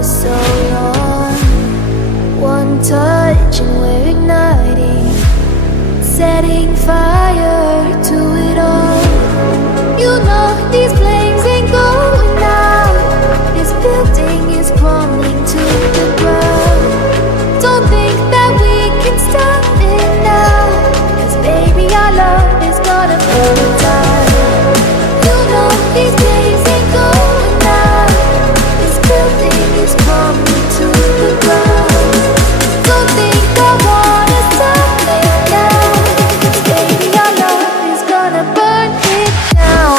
for so long. One touch and we're igniting, setting fire to it all. You know these flames ain't going out. This building is crumbling to the ground. Don't think that we can stop it now, 'cause baby our love is gonna burn it down. You know these flames ain't going out. This building is crumbling to the ground. Don't think I wanna stop it now, 'cause baby our love is gonna burn it down.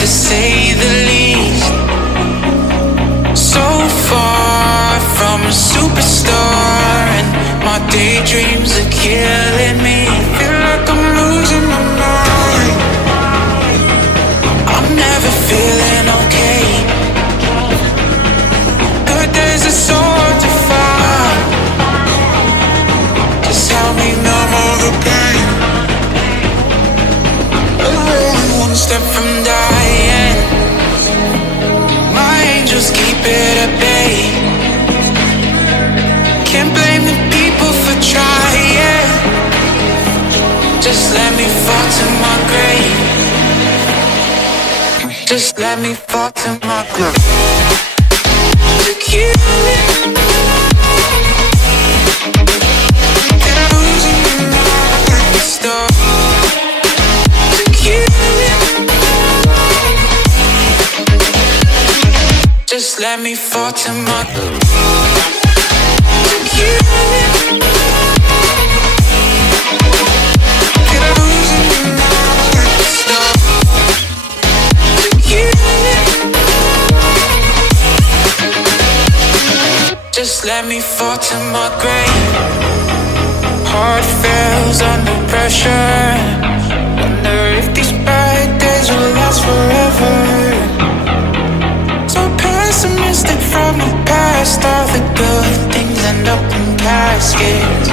To say the least, so far from a superstar, and my daydreams are killing me. Feel like I'm losing my mind. I'm never feeling okay. Good days are so hard to find. Just help me numb all the pain. One step from dying, my angels keep it at bay. Can't blame the people for trying. Just let me fall to my grave. Just let me fall to my grave. To kill it. Just let me fall to my grave. Just let me fall to my grave. Heart fails under pressure. Wonder if these bad days will last forever. Pessimistic from the past, all the good things end up in caskets.